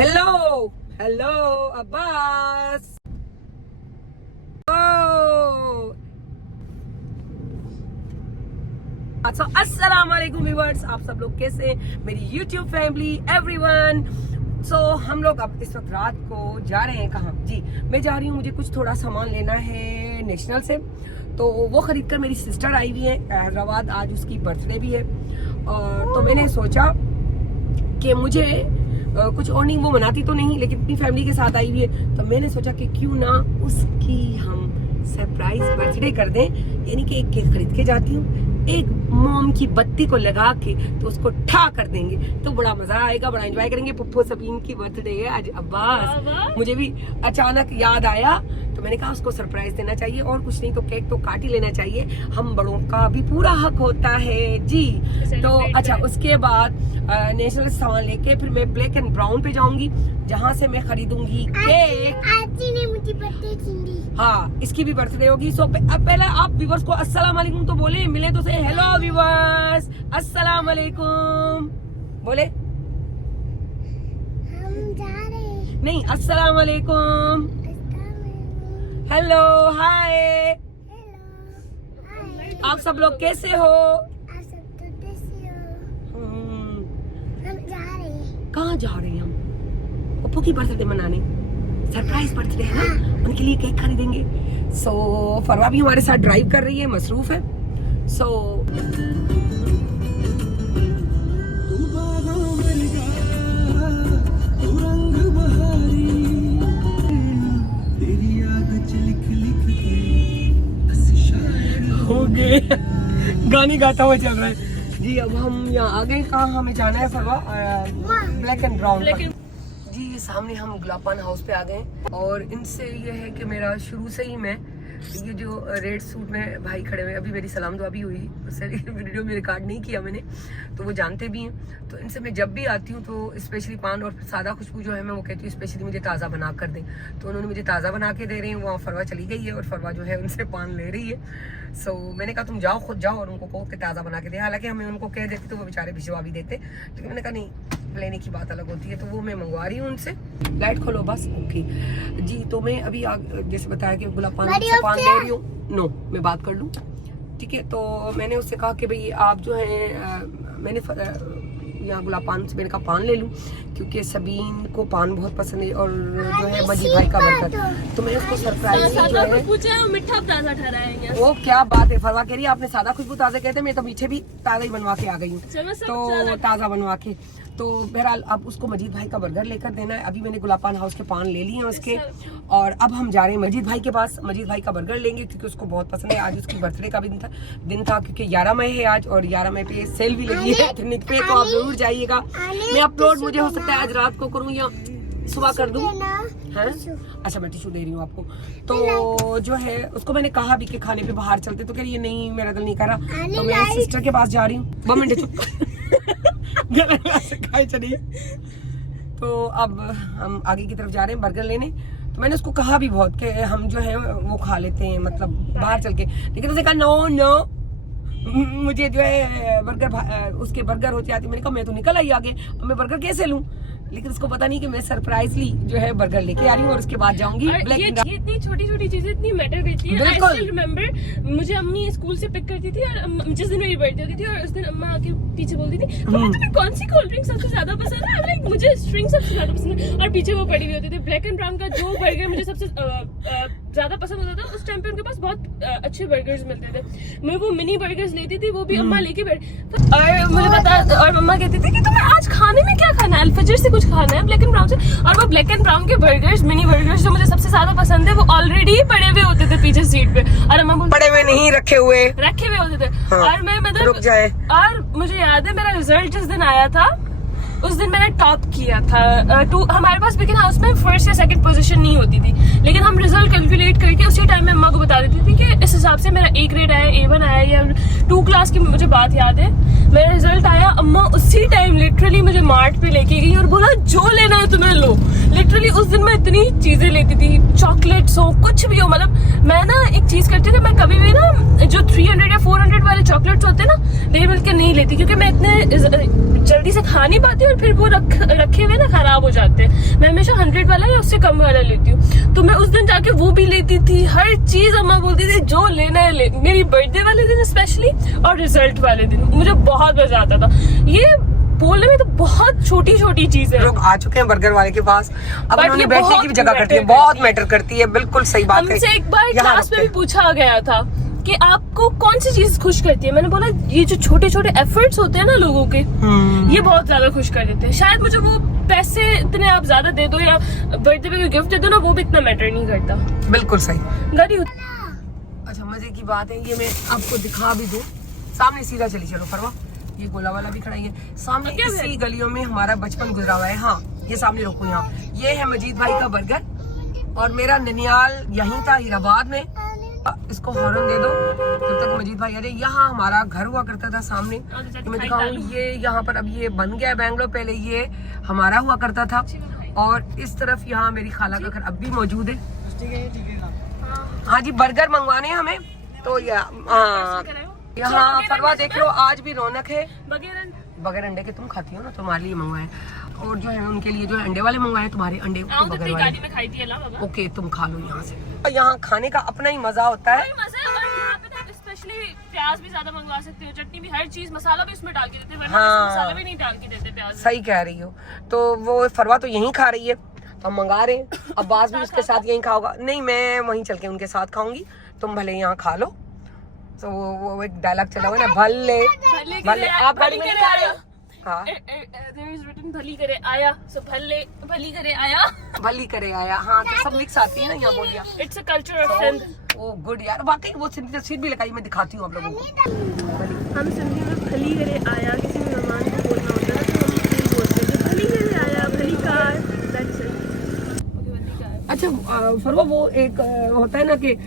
Hello hello Abbas. अस्सलाम वालेकुम viewers, आप सब लोग कैसे हैं? मेरी YouTube फैमिली एवरीवन। हम लोग अब इस वक्त रात को जा रहे हैं कहाँ? जी मैं जा रही हूँ, मुझे कुछ थोड़ा सामान लेना है नेशनल से, तो वो खरीद कर मेरी सिस्टर आई हुई है हैदराबाद, आज उसकी बर्थडे भी है। और तो मैंने सोचा कि मुझे कुछ और नहीं, वो मनाती तो नहीं लेकिन अपनी फैमिली के साथ आई हुई है, तो मैंने सोचा कि क्यों ना उसकी हम सरप्राइज बर्थडे कर दें। यानी कि एक केक खरीद के जाती हूँ, एक मोम की बत्ती को लगा के तो उसको ठा कर देंगे, तो बड़ा मजा आएगा, बड़ा एंजॉय करेंगे। पुप्पो सबीन की बर्थडे है आज अब्बास, मुझे भी अचानक याद आया तो मैंने कहा उसको सरप्राइज देना चाहिए, और कुछ नहीं तो केक तो काट ही लेना चाहिए, हम बड़ों का भी पूरा हक होता है जी। तो अच्छा, उसके बाद नेशनल सामान लेके फिर मैं ब्लैक एंड ब्राउन पे जाऊंगी, जहाँ से मैं खरीदूंगी केक। आंटी ने मुझे बर्थडे की। हाँ, इसकी भी बर्थडे होगी। सो अब पहले आप व्यूवर्स को अस्सलाम वालेकुम तो बोले, मिले तो से हेलो व्यूवर्स, अस्सलाम वालेकुम बोले। हम जा रहे हैं। नहीं, अस्सलाम वालेकुम, हेलो हाय। आप सब लोग कैसे हो? आप सब तो कैसे हो? हम जा रहे हैं। कहाँ जा रहे हैं हम? पप्पू की बर्थडे मनाने, सरप्राइज बर्थडे है ना, उनके लिए केक खरीदेंगे। सो फरवा भी हमारे साथ ड्राइव कर रही है, मसरूफ है। हो गए गाने गाता हुआ चल रहा है जी। अब हम यहाँ आ गए, कहाँ हमें जाना है फरवा? ब्लैक एंड ब्राउन जी। सामने हम गुलाब पान हाउस पे आ गए, और इनसे ये है कि मेरा शुरू से ही मैं ये जो रेड सूट में भाई खड़े हुए, अभी मेरी सलाम दुआ भी हुई, उससे वीडियो में रिकॉर्ड नहीं किया मैंने, तो वो जानते भी हैं। तो इनसे मैं जब भी आती हूँ तो स्पेशली पान और सादा खुशबू जो है मैं वो कहती हूँ स्पेशली मुझे ताज़ा बना कर दें, तो उन्होंने मुझे ताज़ा बना के दे रहे हैं। वहाँ फरवा चली गई है और फरवा जो है उनसे पान ले रही है। सो मैंने कहा तुम जाओ, खुद जाओ और उनको कहो कि ताज़ा बना के दे। हालांकि हमें उनको कह देती तो वो बेचारे भिजवा भी देते, लेकिन मैंने कहा नहीं, लेने की बात अलग होती है, तो वो मैं मंगवा रही हूँ उनसे। लाइट खोलो बस, ओके जी। तो मैं अभी जैसे बताया कि गुलाब पान से पान ले रही हूँ। नो, मैं बात कर लूँ, ठीक है? तो मैंने उससे कहा कि भाई आप जो है मैंने यहाँ गुलाब पान से मैंने कहा पान ले लूँ, क्योंकि सबीन को पान बहुत पसंद है, और जो है मजीद भाई का बर्गर, तो मैंने उसको सरप्राइज जो है पूछा मिठा ताज़ा ठहराएंगे। वो क्या बात है, फरवा कह रही है आपने सादा खुशबू ताज़ा कहते, मैं तो मीठे भी ताज़ा ही बनवा के आ गई हूँ, तो ताज़ा बनवा के। तो बहरहाल अब उसको मजीद भाई का बर्गर लेकर देना है। अभी मैंने गुलाब पान हाउस के पान ले लिए हैं उसके, और अब हम जा रहे हैं मजीद भाई के पास, मजीद भाई का बर्गर लेंगे, क्योंकि उसको बहुत पसंद है। आज उसकी बर्थडे का भी दिन था, क्योंकि 11 मई है आज, और 11 मई पे सेल भी लगी है पिकनिक पे, तो आप जरूर जाइएगा। मैं अपलोड मुझे हो सकता है आज रात को करूँ या सुबह कर दूँ, है? अच्छा, मैं टिश्यू दे रही हूँ आपको। तो जो है उसको मैंने कहा भी कि खाने पे बाहर चलते, तो कह रही है नहीं मेरा दिल नहीं कर रहा, तो मैं सिस्टर के पास जा रही हूँ। 2 मिनट चुप चलिए। तो अब हम आगे की तरफ जा रहे हैं बर्गर लेने। तो मैंने उसको कहा भी बहुत कि हम जो है वो खा लेते हैं, मतलब बाहर चल के, लेकिन उसने कहा नो मुझे जो है बर्गर, उसके बर्गर होती आती। मैंने कहा मैं तो निकल आई आगे, अब मैं बर्गर कैसे लूं? लेकिन उसको पता नहीं कि मैं सरप्राइजली जो है बर्गर लेके आ रही हूँ, और उसके बाद जाऊंगी। ये इतनी छोटी छोटी चीजें इतनी मैटर करती है। I still remember, मुझे अम्मी स्कूल से पिक करती थी, और जिस दिन मेरी बर्थडे होती थी, और उस दिन अम्मा आके पीछे बोलती थी तुम्हें कौन सी कोल्ड ड्रिंक सबसे ज्यादा पसंद है? लाइक मुझे स्ट्रिंग सबसे ज्यादा पसंद है, और पीछे वो पड़ी हुई होती थी ब्लैक एंड ब्राउन का जो बर्गर मुझे सबसे ज्यादा पसंद होता था। उस टाइम पे उनके पास बहुत अच्छे बर्गर्स मिलते थे, मैं वो मिनी बर्गर्स लेती थी, वो भी अम्मा लेके बैठ, और मुझे पता, और अम्मा कहती थी कि तुम्हें आज खाने में क्या खाना है, अल्फजर से कुछ खाना है ब्लैक एंड ब्राउन से। और वो ब्लैक एंड ब्राउन के बर्गर्स, मिनी बर्गर्स जो मुझे सबसे ज्यादा पसंद है, वो ऑलरेडी पड़े हुए होते थे पीछे सीट पे, और अम्मा पड़े हुए नहीं, रखे हुए होते थे। हाँ, और मैं मतलब और मुझे याद है मेरा रिजल्ट जिस दिन आया था, उस दिन मैंने टॉप किया था। हमारे पास बिगिन हाउस में फर्स्ट या सेकंड पोजीशन नहीं होती थी, लेकिन हम रिजल्ट कैलकुलेट करके उसी टाइम में अम्मा को बता देती थी कि इस हिसाब से मेरा A ग्रेड आया, A1 आया, या 2 क्लास की मुझे बात याद है। मेरा रिजल्ट आया, अम्मा उसी टाइम लिटरली मुझे मार्ट पे लेके गई और बोला जो लेना है तुम्हें लो। लिटरली उस दिन मैं इतनी चीजें लेती थी, चॉकलेट्स हो, कुछ भी हो, मतलब मैं ना एक चीज करती थी, मैं कभी भी ना जो 300 या 400 वाले चॉकलेट्स होते हैं ना, डेयरी मिल्क के नहीं लेती, क्योंकि मैं इतने जल्दी से खा नहीं पाती, और फिर वो रखे हुए ना खराब हो हो जाते हैं। मैं हमेशा 100 वाला या उससे कम वाला लेती हूँ, तो मैं उस दिन जाके वो भी लेती थी। हर चीज अम्मा बोलती थी जो लेना है ले। मेरी बर्थडे वाले दिन स्पेशली और रिजल्ट वाले दिन मुझे बहुत मजा आता था। ये बोलने में तो बहुत छोटी छोटी चीज है। लोग आ चुके हैं बर्गर वाले के पास, अब उन्होंने बैठने की भी जगह करती है, बहुत मैटर करती है। बिल्कुल सही बात है। हमसे एक बार क्लास में भी पूछा गया था कि आपको कौन सी चीज खुश करती है। मैंने बोला ये जो छोटे छोटे एफर्ट्स होते हैं ना लोगों के, ये बहुत ज्यादा खुश कर देते हैं। शायद मुझे वो पैसे इतने आप ज्यादा दे दो या बर्थडे पे कोई गिफ्ट दे दो ना, वो भी इतना मैटर नहीं करता। बिल्कुल सही। गाड़ी अच्छा मजे की बात है, ये मैं आपको दिखा भी दूं। सामने सीधा चली चलो फरवा, ये गोला वाला भी खड़ा है सामने। इसी गलियों में हमारा बचपन गुजरा हुआ है। हाँ ये सामने रोको, यहाँ ये है मजीद भाई का बर्गर और मेरा ननियाल यहीं था हीराबाद में। इसको हॉर्न दे दो जब तक मजीद भाई। अरे यहाँ हमारा घर हुआ करता था सामने, मैं दिखाऊं। ये यहाँ पर अब ये बन गया बैंगलोर, पहले ये हमारा हुआ करता था। और इस तरफ यहाँ मेरी खाला का घर अब भी मौजूद है। हाँ जी बर्गर मंगवाने हैं हमें तो यहाँ फरवा देख लो आज भी रौनक है। बगैर अंडे के तुम खाती हो ना, तुम्हारे लिए मंगवाए। और जो है उनके लिए जो है अंडे वाले मंगवाए, तुम्हारे अंडे बगैर वाले। ओके तुम खा लो यहाँ से। यहाँ खाने का अपना ही मजा होता है। स्पेशली प्याज भी ज्यादा मंगवा सकते हो, चटनी भी, हर चीज, मसाला भी उसमें डाल के देते हैं। हाँ मसाला भी नहीं डाल के देते प्याज। सही कह रही हो। तो वो फरवा तो यहीं खा रही है, हम मंगा रहे हैं। अब्बास भी उसके साथ यहीं खाओगा। नहीं मैं वहीं चल के उनके साथ खाऊंगी, तुम भले यहाँ खा लो। तो वो एक डायलॉग चला हुआ है ना, भले भले आप गाड़ी में नहीं आ रहे हो। हाँ भली करे आया, सो भले भली करे आया, भली करे आया। हाँ तो सब मिक्स आती है ना यहाँ बोलिया। It's a culture of Sindh. Oh good यार, वाकई वो सिंधी तस्वीर भी लगाई, मैं दिखाती हूँ आप लोगों को। हम सिंधी में भली करे आया किसी भी मेहमान को बोलना होता है तो हम यही बोलते हैं भली करे आया, भली कार। अच्छा फरवा वो एक होता है ना कि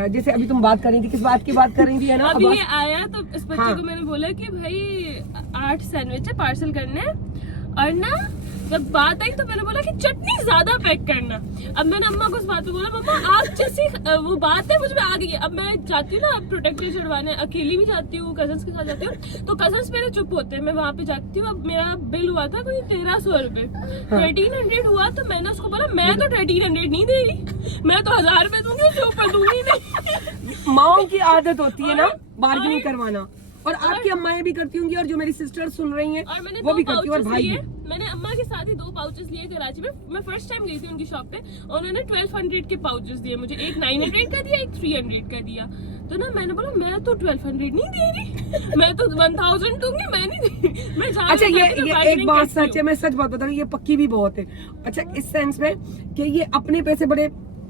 जैसे अभी तुम बात कर रही थी, किस बात की बात कर रही थी है ना? अभी ये आया तो इस बच्चे को मैंने बोला कि भाई 8 सैंडविच है पार्सल करने हैं, और ना जब बात आई तो मैंने बोला कि चटनी ज्यादा पैक करना। अब मैंने अम्मा को उस बात पे बोला मम्मा आप जैसी वो बात है मुझ में आ गई है। अब मैं जाती हूँ ना अब प्रोटेक्टर छुड़वाने, अकेली भी जाती हूँ, कजन्स के साथ जाती हूँ, तो कजन्स मेरे चुप होते हैं, मैं वहाँ पे जाती हूँ। अब मेरा बिल हुआ था कोई 1300 रुपए, 1300 हुआ तो मैंने उसको बोला मैं तो 1300 नहीं दे रही, मैं तो 1000 रुपए दूंगी, उससे ऊपर दूंगी नहीं। माओ की आदत होती है ना बार्गेनिंग करवाना, और आपकी अम्माएं भी करती होंगी, और जो मेरी सिस्टर सुन रही हैं और मैंने वो भी करती है, और भाई भी। मैंने अम्मा के साथ ही 2 पाउचेस लिए कराची में। मैं फर्स्ट टाइम गई थी उनकी शॉप पे और उन्होंने 1200 के पाउचेस दिए मुझे, एक 900 का दिया, एक 300 का दिया। तो ना मैंने बोला मैं तो 1200 नहीं दे रही, मैं तो 1000 दूंगी, मैं नहीं दे। मैं अच्छा ये एक बात सच है, मैं सच बात बता रही हूँ, ये पक्की भी बहुत है। अच्छा इस सेंस में कि ये अपने पैसे बड़े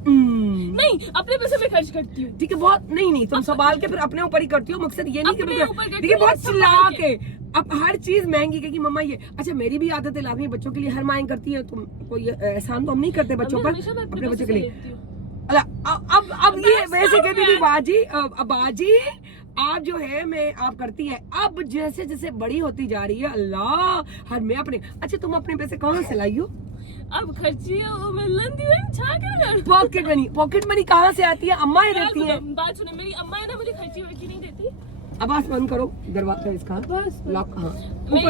नहीं, अपने पैसे में खर्च करती हूँ। ठीक है, बहुत नहीं तुम संभाल के फिर अपने ऊपर ही करती हो। मकसद ये नहीं कि देखिए बहुत चिल्लाक है, अब हर चीज महंगी कहेगी मम्मा ये। अच्छा मेरी भी आदत है लाजमी, बच्चों के लिए हर माएँ करती है, तुम कोई एहसान तो हम नहीं करते बच्चों पर, अपने बच्चों के लिए। अब ये वैसे कहती थी बाजी, बाजी आप जो है मैं आप करती है, अब जैसे जैसे बड़ी होती जा रही है अल्लाह हर मैं अपने। अच्छा तुम अपने पैसे कहाँ से लाई हो? अब खर्ची पॉकेट मनी कहाँ से आती है? अम्मा ही देती है। बात सुने, मेरी अम्मा है ना मुझे खर्ची वर्ची नहीं देती। अब आवाज बंद करो दरवाजा इसका, बस लॉक। हाँ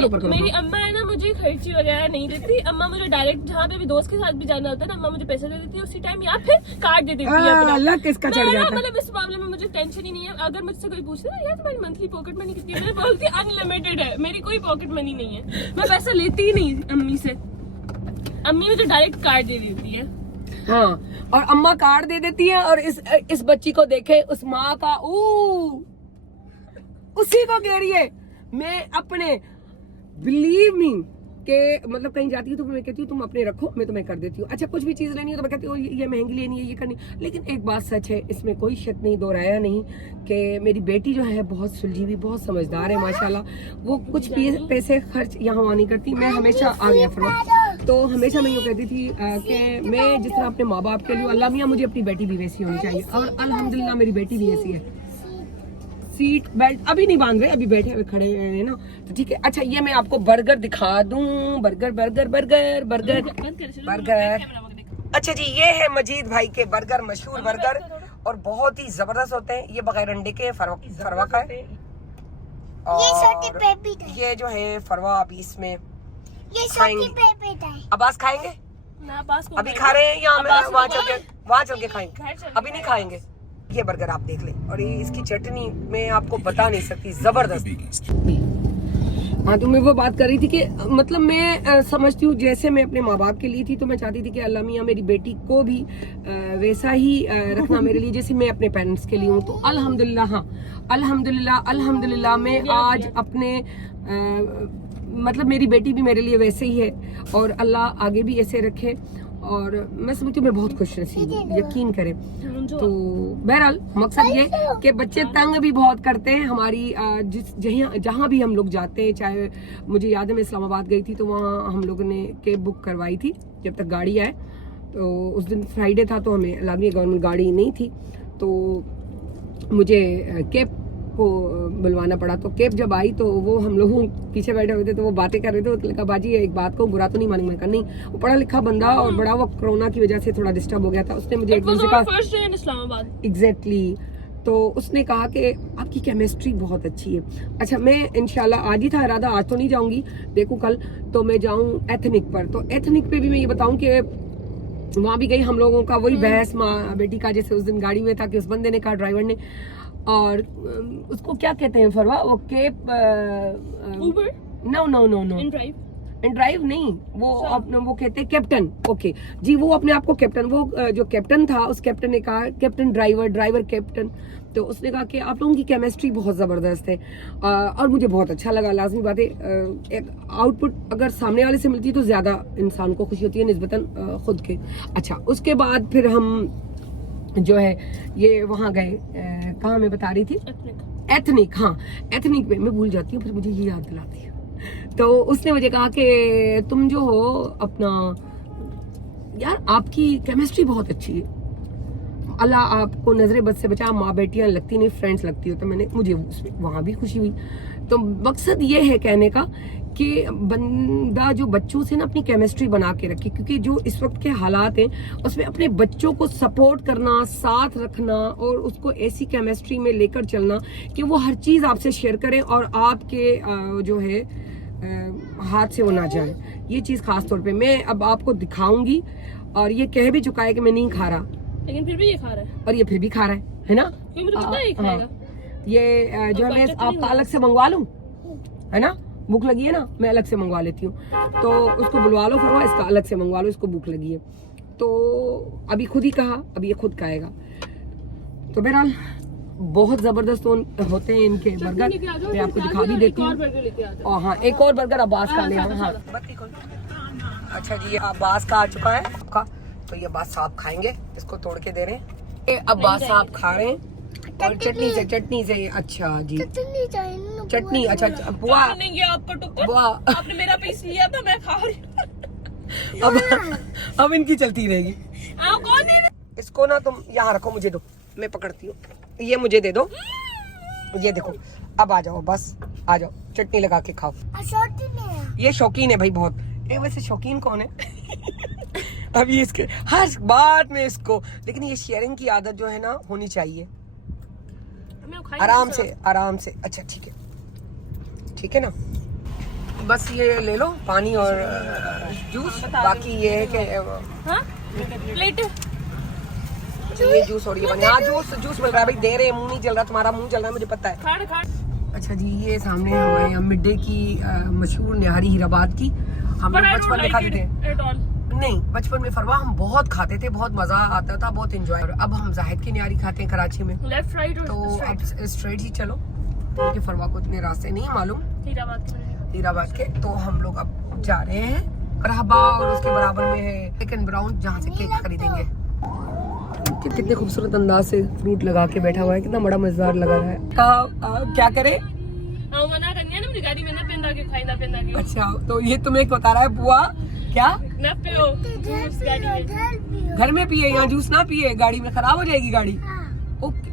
ऊपर करो। मेरी अम्मा है ना मुझे खर्ची वगैरह नहीं देती। अम्मा मुझे डायरेक्ट जहाँ पे भी दोस्त के साथ भी जाना होता है ना, अम्मा मुझे पैसे दे देती है उसी टाइम, या फिर कार्ड दे देती है। लक इसका चढ़ जाता है। मतलब इस मामले में मुझे टेंशन ही नहीं है। अगर मुझसे कोई पूछे ना यार तुम्हारी मंथली पॉकेट मनी कितनी है, मैं बोलती अनलिमिटेड है, मेरी कोई पॉकेट मनी नहीं है, मैं पैसा लेती ही नहीं अम्मी से। अम्मी मुझे डायरेक्ट कार्ड दे देती है। हाँ और अम्मा कार्ड दे देती है, और इस बच्ची को देखे उस माँ का उसी को कह रही है। मैं अपने बिलीव मी के मतलब कहीं जाती हूँ तो मैं कहती हूँ तुम अपने रखो, मैं तुम्हें कर देती हूँ। अच्छा कुछ भी चीज लेनी हो तो मैं कहती हूँ ये महंगी लेनी है, ये करनी। लेकिन एक बात सच है, इसमें कोई शक नहीं, दोहराया नहीं, कि मेरी बेटी जो है बहुत सुलझी, बहुत समझदार है माशाल्लाह। वो कुछ पैसे खर्च यहाँ वहाँ नहीं करती। मैं हमेशा आ गया फिर तो हमेशा मैं यूँ कहती थी कि मैं जिस तरह अपने माँ बाप के लिए, अल्लाह मियाँ मुझे अपनी बेटी भी वैसी होनी चाहिए, और अल्हम्दुलिल्लाह मेरी बेटी भी ऐसी है। सीट बेल्ट अभी नहीं बांध रहे, अभी बैठे हुए खड़े हैं ना, तो ठीक है। अच्छा ये मैं आपको बर्गर दिखा दूं, burger burger burger burger burger. अच्छा जी ये है मजीद भाई के बर्गर, मशहूर बर्गर, और बहुत ही जबरदस्त होते हैं। ये बगैर अंडे के फरवा का है, और ये जो है फरवा अभी इसमें ये खाएंगे। छोटी पेपेट है। अब्बास खाएंगे? ना पास को अभी खा रहे हैं या मैं अब्बास को वहाँ बोला चल के घर खाएंगे? चल के अभी नहीं खाएंगे। ये बर्गर आप देख लें, और ये इसकी चटनी मैं आपको बता नहीं सकती, जबरदस्त। हाँ, तो मैं वो बात कर रही थी कि मतलब मैं समझती हूँ जैसे मैं अपने माँ बाप के लिए थी, तो मैं चाहती थी कि अल्लाह मियाँ मेरी बेटी को भी वैसा ही रखना मेरे लिए जैसे मैं अपने पेरेंट्स के लिए हूँ। तो अल्हम्दुलिल्लाह, हाँ अल्हम्दुलिल्लाह मैं आज अपने मतलब मेरी बेटी भी मेरे लिए वैसे ही है, और अल्लाह आगे भी ऐसे रखे। और मैं समझती हूँ मैं बहुत खुश नसीब हूँ, यकीन करें। तो बहरहाल मकसद ये कि बच्चे तंग भी बहुत करते हैं हमारी जहाँ भी हम लोग जाते हैं। चाहे मुझे याद है मैं इस्लामाबाद गई थी, तो वहाँ हम लोगों ने कैब बुक करवाई थी जब तक गाड़ी आए। तो उस दिन फ्राइडे था, तो हमें लाजमी गवर्नमेंट गाड़ी नहीं थी, तो मुझे कैब को बुलवाना पड़ा। तो कैब जब आई तो वो हम लोग पीछे बैठे हुए थे, तो वो बातें कर रहे थे। उसने कहा बाजी एक बात को बुरा तो नहीं मानेंगे? मैं कहा नहीं, वो पढ़ा लिखा बंदा और बड़ा वो कोरोना की वजह से थोड़ा डिस्टर्ब हो गया था। उसने मुझे एक दिन से कहा एग्जैक्टली, तो उसने कहा कि आपकी केमिस्ट्री बहुत अच्छी है। अच्छा, मैं इंशाल्लाह आज ही था इरादा, आज तो नहीं जाऊंगी, देखो कल तो मैं जाऊं एथनिक पर। तो एथनिक पे भी मैं ये बताऊं कि वहां भी गई, हम लोगों का वही बहस माँ बेटी का, जैसे उस दिन गाड़ी में था कि उस बंदे ने कहा, ड्राइवर ने, और उसको क्या कहते हैं फरवा, वो cab Uber? No InDrive नहीं, वो कहते हैं कैप्टन। ओके जी, वो अपने आप को कैप्टन, वो जो कैप्टन था उस कैप्टन ने कहा कैप्टन ड्राइवर कैप्टन। तो उसने कहा कि आप लोगों की केमिस्ट्री बहुत जबरदस्त है, और मुझे बहुत अच्छा लगा। लाजमी बात है, एक आउटपुट अगर सामने वाले से मिलती है तो ज्यादा इंसान को खुशी होती है निस्बतन खुद के। अच्छा, उसके बाद फिर हम जो है ये वहां गए, कहाँ मैं बता रही थी, एथनिक। हाँ, एथनिक में मैं भूल जाती हूँ, फिर मुझे ये याद दिलाती है। तो उसने मुझे कहा कि तुम जो हो अपना, यार आपकी केमिस्ट्री बहुत अच्छी है, अल्लाह आपको नजरे बद से बचा, माँ बेटियां लगती नहीं फ्रेंड्स लगती हो। तो मुझे वहां भी खुशी हुई। तो मकसद ये है कहने का कि बंदा जो बच्चों से ना अपनी केमिस्ट्री बना के रखे, क्योंकि जो इस वक्त के हालात हैं उसमें अपने बच्चों को सपोर्ट करना, साथ रखना, और उसको ऐसी केमिस्ट्री में लेकर चलना कि वो हर चीज आपसे शेयर करें और आपके जो है हाथ से वो ना जाए। ये चीज खास तौर पे मैं अब आपको दिखाऊंगी, और ये कह भी चुका है कि मैं नहीं खा रहा, लेकिन फिर भी ये खा रहा है, और ये फिर भी खा रहा है ना। ये जो है मैं आपका अलग से मंगवा लूं, है ना, भूख लगी है ना, मैं अलग से मंगवा लेती हूँ। तो उसको बुलवा लो फरवा, इसका अलग से मंगवा लो, इसको भूख लगी है। तो अभी खुद ही कहा, अभी ये खुद खाएगा। तो बहरहाल बहुत जबरदस्त होते हैं इनके बर्गर, मैं आपको दिखा भी देती हूँ। और हाँ, एक और बर्गर अब्बास का ले आओ। हाँ, अच्छा जी, ये अब्बास का आ चुका है आपका, तो ये अब्बास साहब खाएंगे, इसको तोड़ के दे रहे हैं। अब्बास साहब खा रहे हैं, और चटनी से। अच्छा जी, चटनी। अच्छा, बुआ आपने मेरा पीस लिया था, मैं खा रही हूँ। अब इनकी चलती रहेगी। कौन दे रहा? इसको ना तुम यहाँ रखो, मुझे दो, मैं पकड़ती हूँ, ये मुझे दे दो। ये देखो, अब आ जाओ, बस आ जाओ, चटनी लगा के खाओ। ये शौकीन है भाई बहुत। वैसे शौकीन कौन है? अभी इसके हर बात में इसको, लेकिन ये शेयरिंग की आदत जो है ना होनी चाहिए, आराम से। अच्छा ठीक है ना, बस ये ले लो पानी और जूस, बाकी ये है कि प्लेट ये जूस और ये बने। हाँ, जूस मिल रहा है भाई, दे रहे हैं, मुंह नहीं जल रहा, तुम्हारा मुंह जल रहा है मुझे पता है। अच्छा जी, ये सामने हमारे यहाँ मिड डे की मशहूर निहारी हीराबाद की, हम लोग बचपन में खाते थे। नहीं, बचपन में फरवा हम बहुत खाते थे, बहुत मजा आता था, बहुत एंजॉय। अब हम जाहिद की निहारी खाते हैं कराची में, लेफ्ट राइट, तो अब स्ट्रेट ही चलो, क्योंकि फरवा को इतने रास्ते नहीं मालूम हीराबाद के। तो हम लोग अब जा रहे हैं रहबा, और उसके बराबर में है चिकन ब्राउन, जहाँ से केक खरीदेंगे। कितने खूबसूरत अंदाज से फ्रूट लगा के बैठा हुआ है, कितना बड़ा मजेदार लग रहा है। क्या करे, मना करनी ना, गाड़ी में ना पेंदा के खाई ना पेंदा के। अच्छा, तो ये तुम्हें बता रहा है बुआ, क्या ना पियो जूस गाड़ी में, घर में पिए, यहाँ जूस ना पिए, गाड़ी में खराब हो जाएगी गाड़ी। ओके,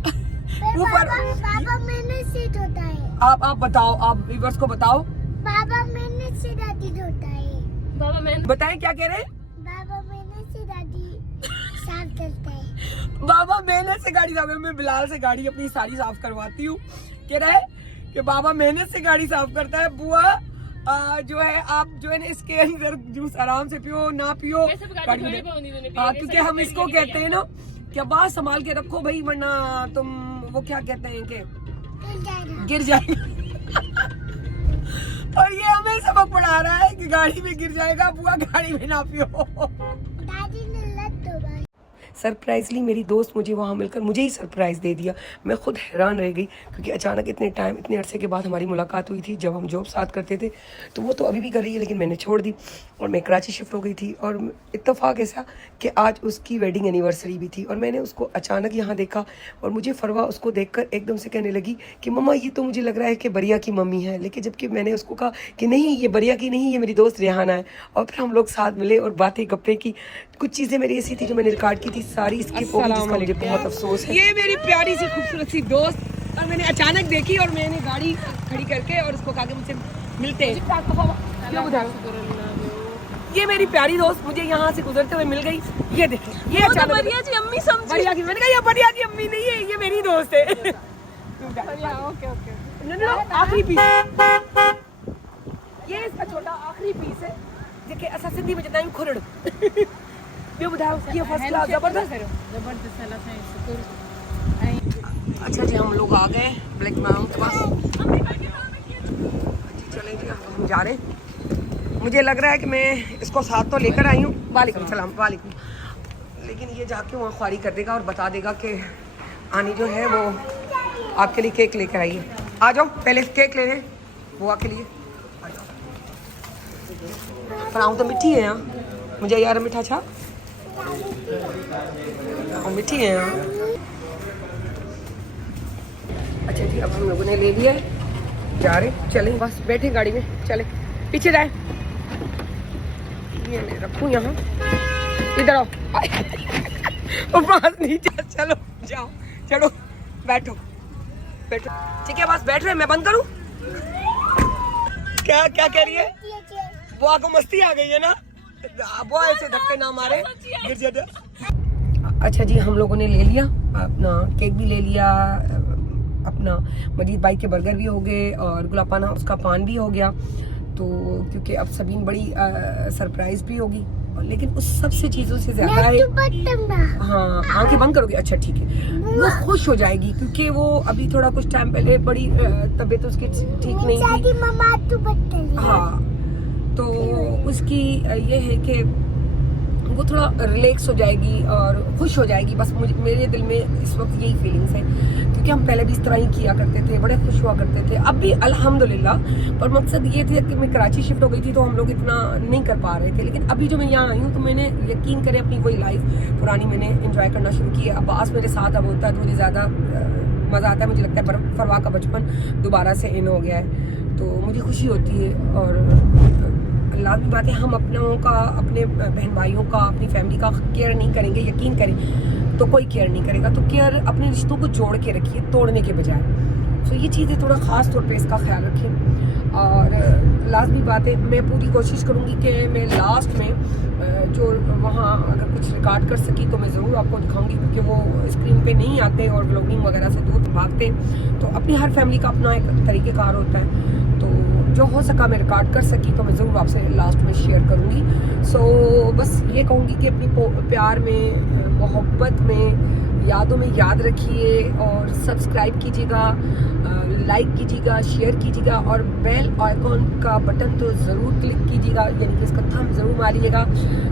ऊपर पापा मैंने से धोता है। आप बताओ, आप व्यूअर्स को बताओ। पापा मैंने से दादी धोता है। बाबा मैंने बताएं क्या कह रहे हैं? बाबा मैंने से दादी साफ करता है। बाबा मेहनत से गाड़ी साफ, मैं बिलाल से गाड़ी अपनी सारी साफ करवाती हूँ। कह रहा है कि बाबा मेहनत से गाड़ी साफ करता है, बुआ जो है आप जो है ना इसके अंदर जूस आराम से पियो ना पियो, क्योंकि हम इसको कहते हैं ना कि बात संभाल के रखो भाई, वरना तुम वो क्या कहते हैं कि गिर जाएगा। और ये हमें सबक पढ़ा रहा है कि गाड़ी में गिर जाएगा, बुआ गाड़ी में ना पियो। सरप्राइजली मेरी दोस्त मुझे वहाँ मिलकर मुझे ही सरप्राइज़ दे दिया। मैं खुद हैरान रह गई क्योंकि अचानक इतने अरसे के बाद हमारी मुलाकात हुई थी। जब हम जॉब साथ करते थे तो वो तो अभी भी कर रही है, लेकिन मैंने छोड़ दी और मैं कराची शिफ्ट हो गई थी। और इत्तेफाक ऐसा कि आज उसकी वेडिंग एनिवर्सरी भी थी और मैंने उसको अचानक यहाँ देखा और मुझे फरवा उसको देखकर एकदम से कहने लगी कि मम्मा ये तो मुझे लग रहा है कि बरिया की मम्मी है। लेकिन जबकि मैंने उसको कहा कि नहीं ये बरिया की नहीं, ये मेरी दोस्त रेहाना है। और फिर हम लोग साथ मिले और बातें गप्पे की। कुछ चीज़ें मेरी ऐसी थी जो मैंने रिकॉर्ड की थी सारी स्किप हो गई, जिसका मुझे बहुत अफसोस है। ये मेरी प्यारी सी खूबसूरत सी दोस्त और मैंने अचानक देखी और मैंने गाड़ी खड़ी करके और उसको कहा कि मुझसे मिलते हैं। ये मेरी प्यारी दोस्त मुझे यहाँ से गुजरते हुए मिल गई। ये देखो ये अचानक बरिया जी अम्मी समझी। बरिया की, मैंने कहा ये बरिया की अम्मी नहीं है, ये मेरी दोस्त है। ओके आखिरी पीस ये इसका छोटा आखिरी पीस है जेके असा सिंधी में चवंदा आहियूं खुरड़। ॿियो ॿुधायो कीअं फर्स्ट क्लास ज़बरदस्त। अच्छा जी हम लोग आ गए ब्लैक माउंट के पास। चलें जी हम जा रहे हैं। मुझे लग रहा है कि मैं इसको साथ तो लेकर आई हूँ। वालेकुम सलाम। वालेकुम। लेकिन ये जाके वहाँ ख्वारी कर देगा और बता देगा कि आनी जो है वो आपके लिए केक लेकर आई है। आ जाओ पहले केक ले लें बुआ के लिए। आ जाओ पर आऊँ तो मिठी है यहाँ, मुझे यार मिठा छा और मिठी है यहाँ। अच्छा जी अब हम लोगों ने ले लिया है, जा रहे चलें बस बैठे गाड़ी में चले पीछे जाए। ये मैं रखूँ यहाँ, इधर आओ। पास नहीं चलो जाओ चलो बैठो बैठो ठीक है बस बैठ रहे। मैं बंद करूँ? क्या क्या कह रही है? बुआ को मस्ती आ गई है ना, बुआ ऐसे धक्के ना मारे गिर जाता। अच्छा जी हम लोगों ने ले लिया अपना केक भी ले लिया, अपना मजीद भाई के बर्गर भी हो गए और गुलापान हाउस का पान भी हो गया। तो क्योंकि अब सबीन बड़ी सरप्राइज भी होगी, लेकिन उस सबसे चीज़ों से ज़्यादा है हाँ आंखें बंद करोगे अच्छा ठीक है, वो खुश हो जाएगी क्योंकि वो अभी थोड़ा कुछ टाइम पहले बड़ी तबीयत उसकी ठीक नहीं थी। हाँ तो उसकी ये है कि वो थोड़ा रिलैक्स हो जाएगी और खुश हो जाएगी। बस मेरे दिल में इस वक्त यही फीलिंग्स है क्योंकि हम पहले भी इस तरह ही किया करते थे, बड़े खुश हुआ करते थे। अब भी अल्हम्दुलिल्लाह, पर मकसद ये था कि मैं कराची शिफ्ट हो गई थी तो हम लोग इतना नहीं कर पा रहे थे। लेकिन अभी जो मैं यहाँ आई हूँ तो मैंने यकीन करें अपनी वही लाइफ पुरानी मैंने इंजॉय करना शुरू किया। अब्बास मेरे साथ अब होता है तो मुझे ज़्यादा मज़ा आता है। मुझे लगता है फरवा का बचपन दोबारा से इन हो गया है तो मुझे खुशी होती है। और लाजमी बात है हम अपनों का, अपने बहन भाइयों का, अपनी फैमिली का केयर नहीं करेंगे, यकीन करें तो कोई केयर नहीं करेगा। तो केयर अपने रिश्तों को जोड़ के रखिए तोड़ने के बजाय। तो ये चीज़ें थोड़ा ख़ास तौर पे इसका ख्याल रखें। और लाजमी बात है मैं पूरी कोशिश करूँगी कि मैं लास्ट में जो वहाँ अगर कुछ रिकॉर्ड कर सकी तो मैं ज़रूर आपको दिखाऊंगी क्योंकि वो स्क्रीन पे नहीं आते और व्लॉगिंग वगैरह से दूर भागते। तो अपनी हर फैमिली का अपना एक तरीक़ेकार होता है, तो जो हो सका मैं रिकॉर्ड कर सकी तो मैं ज़रूर आपसे लास्ट में शेयर करूँगी। सो बस ये कहूँगी कि अपनी प्यार में, मोहब्बत में, यादों में याद रखिए और सब्सक्राइब कीजिएगा, लाइक कीजिएगा, शेयर कीजिएगा और बेल आइकॉन का बटन तो ज़रूर क्लिक कीजिएगा, यानी कि इसका थंब ज़रूर मारिएगा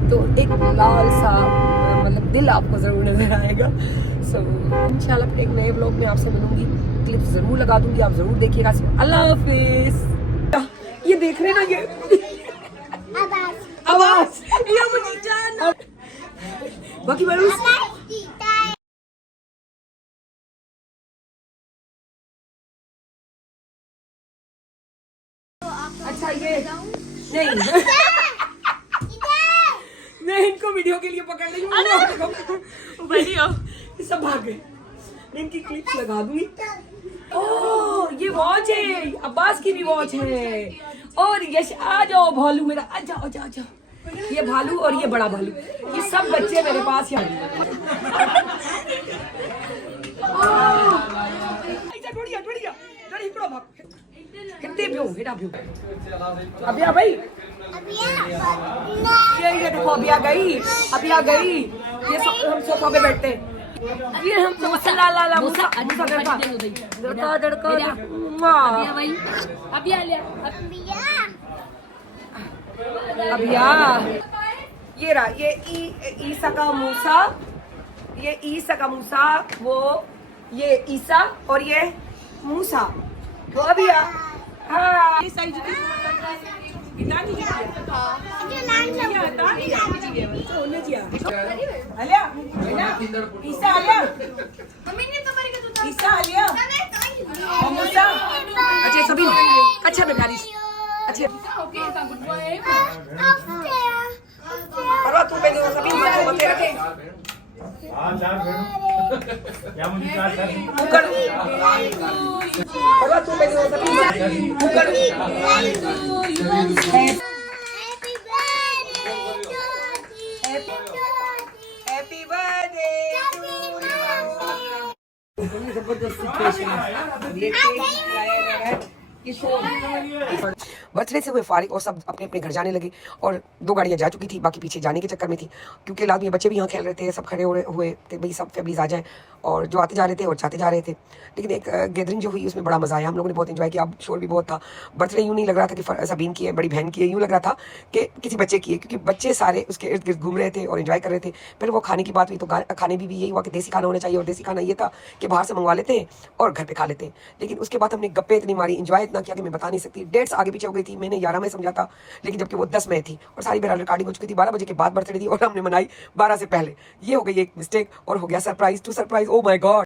तो एक लाल सा मतलब दिल आपको ज़रूर नज़र आएगा। सो इंशाल्लाह एक नए व्लॉग में आपसे मिलूंगी, क्लिप ज़रूर लगा दूंगी, आप ज़रूर देखिएगा। अल्लाह हाफिज़। ये देख रहे ना ये आवाज़ ये मुझे जान बाकी मैं अच्छा ये नहीं मैं इनको वीडियो के लिए पकड़ रही हूँ, सब भाग गए। मैं इनकी क्लिप्स लगा दूंगी। ओह ये वॉच है, अब्बास की भी वॉच है। और यश आ जाओ भालू मेरा, आ जाओ जाओ जाओ। ये भालू और ये बड़ा भालू, ये सब बच्चे मेरे पास यहाँ। कितने व्यू हेडा व्यू अभी आ भाई ये देखो अभी आ गई ये हम सोफा पे बैठते हैं ये हम ला मूसा लड़का अभी आ लिया अभिया ये रहा ये ईसा का मूसा वो ये ईसा और ये मूसा वो अभिया हाँ अच्छा सभी अच्छा बेकारी अच्छे परवा तू पहले सभी बच्चे रखे परवा तू पहले सभी हैप्पी बर्थडे जबरदस्त सिचुएशन बर्थडे से हुए फारिग और सब अपने अपने घर जाने लगे और 2 गाड़ियां जा चुकी थी बाकी पीछे जाने के चक्कर में थी क्योंकि लाजमी बच्चे भी यहाँ खेल रहे थे सब खड़े हुए थे भाई सब फैमिलीज आ जाएं और जो आते जा रहे थे और जाते जा रहे थे लेकिन एक गैदरिंग जो हुई उसमें बड़ा मजा आया हम लोगों ने बहुत एंजॉय किया अब शोर भी बहुत था बर्थडे यूँ नहीं लग रहा था कि सबीन की है बड़ी बहन की है यूँ लग रहा था कि किसी बच्चे की है क्योंकि बच्चे सारे उसके इर्द गिर्द घूम रहे थे और एंजॉय कर रहे थे फिर वो खाने की बात हुई तो खाने भी यही हुआ कि देसी खाना होना चाहिए और देसी खाना ये था कि बाहर से मंगवा लेते और घर पे खा लेते लेकिन उसके बाद हमने गप्पे इतनी मारी एंजॉय इतना किया कि मैं बता नहीं सकती डेट्स आगे पीछे हो गई थी मैंने 11 में समझा था लेकिन जबकि वो 10 में थी और सारी बहरहाल रिकॉर्डिंग हो चुकी थी 12 बजे के बाद बर्थडे थी और हमने मनाई 12 से पहले ये हो गई एक मिस्टेक और हो गया surprise to surprise oh my God